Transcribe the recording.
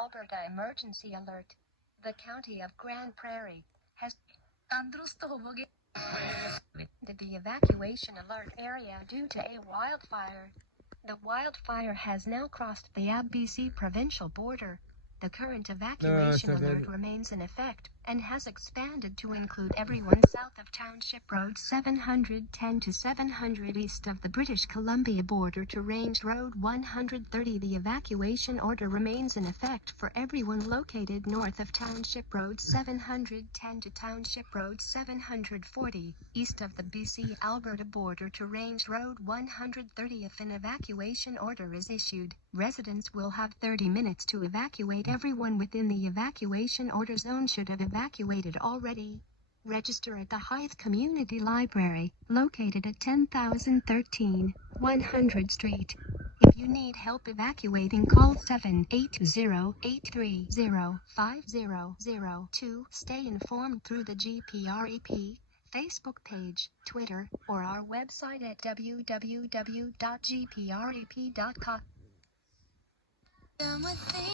Alberta emergency alert. The county of Grand Prairie has the evacuation alert area due to a wildfire. The wildfire has now crossed the BC provincial border. The current evacuation alert remains in effect and has expanded to include everyone south of Township Road 710 to 700 east of the British Columbia border to Range Road 130. The evacuation order remains in effect for everyone located north of Township Road 710 to Township Road 740, east of the BC-Alberta border to Range Road 130. If an evacuation order is issued, residents will have 30 minutes to evacuate. Everyone within the evacuation order zone should have evacuated already. Register at the Hythe Community Library, located at 10,013, 100 Street. If you need help evacuating, call 780-830-5002. Stay informed through the GPREP Facebook page, Twitter, or our website at www.gprep.com.